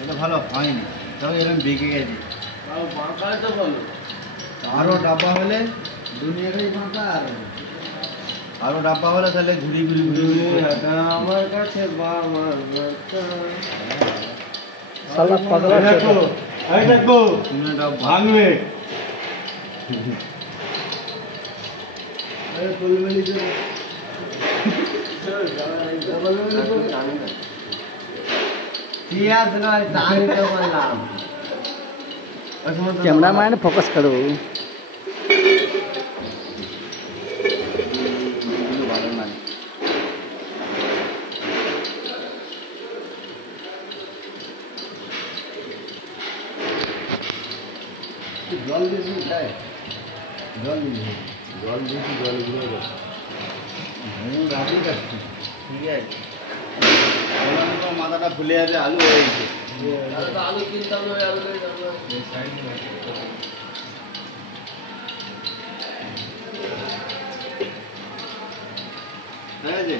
এটা ভালো হয়নি, তবে এরকম বেঁকে গেছে। বাঁকায় তো বলো, আরও ডাব্বা হলে দুনিয়াটাই বাঁকা। আরও ডাব্বা হলে তাহলে ঘুরি ঘুরি ঘুরি ঘুরি আমার কাছে সালা পাগলা দেখো, এই দেখো ভাঙবে। कैमरामैन फोकस करो। ভালো লাগে। জল দিয়েছি, জল দিয়েছি, জল দিয়েছি, জল ঘুরে গেছে। রাখি যাচ্ছি, ঠিক আছে। মাথাটা ফুলে যাবে, আলু হয়ে গেছে। আলু কিনতাম না, আলু ঠিক আছে।